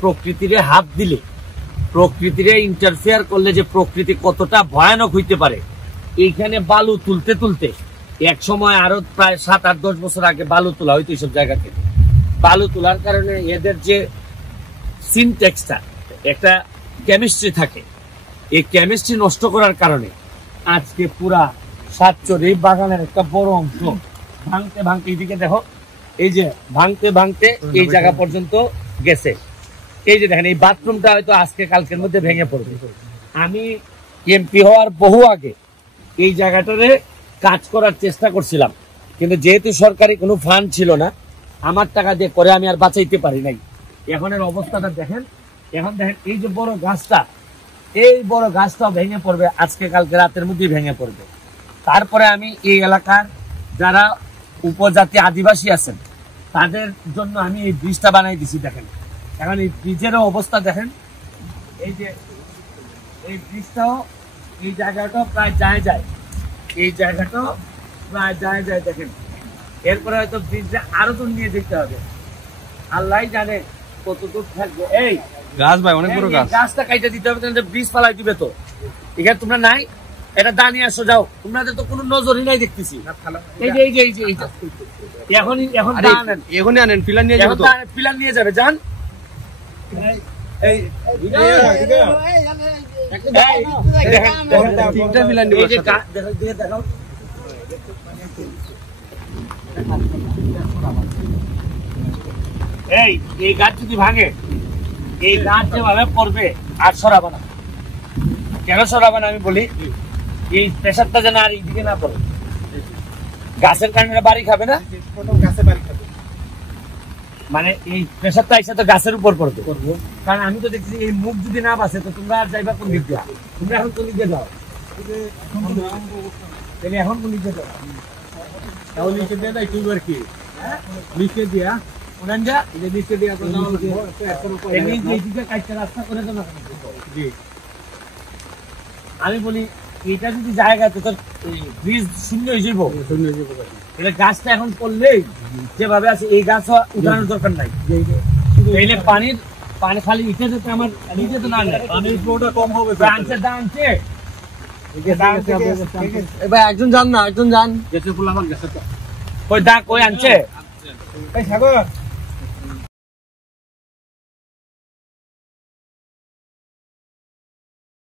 প্রকৃতিরে হাত দিলে, প্রকৃতিরে ইন্টারফেয়ার করলে যে প্রকৃতি কতটা ভয়ানক হইতে পারে। এইখানে বালু তুলতে তুলতে এক সময় আরো প্রায় 7-8-10 বছর আগে বালু তোলা হইতো এইসব জায়গা থেকে। বালু তোলার কারণে এদের যে সিনট্যাক্সটা, একটা কেমিস্ট্রি থাকে, এই কেমিস্ট্রি নষ্ট করার কারণে আজকে পুরা সাতচর এই বাগানের একটা বড় অংশ ভাঙতে ভাঙতে, এইদিকে দেখো, এই যে ভাঙতে ভাঙতে এই জায়গা পর্যন্ত গেছে। এই যে দেখেন, এই বাথরুমটা হয়তো আজকে কালকের মধ্যে ভেঙে পড়বে। আমি এমপি হওয়ার বহু আগে এই জায়গাটারে কাজ করার চেষ্টা করছিলাম, কিন্তু যেহেতু সরকারি কোনো ফান্ড ছিল না, আমার টাকা দিয়ে করে আমি আর বাঁচাইতে পারি নাই। এখন এর অবস্থাটা দেখেন, এখন দেখেন এই যে বড় গাছটা, এই বড় গাছটাও ভেঙে পড়বে, আজকে কালকে রাতের মধ্যেই ভেঙে পড়বে। তারপরে আমি এই এলাকার যারা উপজাতি আদিবাসী আছেন তাদের জন্য আমি এই ব্রিজটা বানাই দিছি। দেখেন এখন এই ব্রিজেরও অবস্থা দেখেন, এই যে এই ব্রিজটাও, এই জায়গাটাও প্রায় যায়, এই জায়গাটাও প্রায় যায় দেখেন। এরপরে হয়তো ব্রিজটা আরো দূর নিয়ে যেতে হবে, আল্লাহ জানে কতদূর থাকবে। এই গাছ ভাই অনেক বড় গাছ, গাছটা কাইটা দিতে হবে, ব্রিজ ফালাই দিবে তো। এখানে তোমরা নাই, এটা দাঁড়িয়ে আসো, যাও, তোমাদের তো কোনো নজরই নাই দেখতেছি। এখনই আনেন, পিলার নিয়ে যাবে, পিলার নিয়ে যাবে, যান। এই গাছ যদি ভাঙে, এই গাছ যেভাবে পড়বে আর সরাবে না। কেন সরাবে না আমি বলি, এই প্রেশারটা যেন আর এইদিকে না পড়ে। গাছের কারণে বাড়ি খাবে না, মানে এই প্রেশারটা এসে তো গাছের উপর পড়বে। কারণ আমি তো দেখছি এই মুখ যদি না বাসে তো তোমরা আর যাইবা কোন দিক দিয়ে? তোমরা এখন কোন দিক দিয়ে যাও? এখন কোন দিক দিয়ে যাও? তাহলে নিচে দিয়ে দেয় তুই আর কি নিচে দিয়া ওনান যা, নিচে দিয়া রাস্তা করে দেবো। আমি বলি এটা যদি জায়গা তো তোর ব্রিজ শূন্য হয়ে যাবো, এটা গাছটা এখন করলেই যেভাবে আছে এই গাছ উঠানোর দরকার নাই। তাইলে পানি খালি ইটে যেতে আমার নিচে তো না, পানির ফ্লোটা কম হবে। আনছে আনছে ভাই, একজন যান না, একজন যান। কই দা কই আনছে?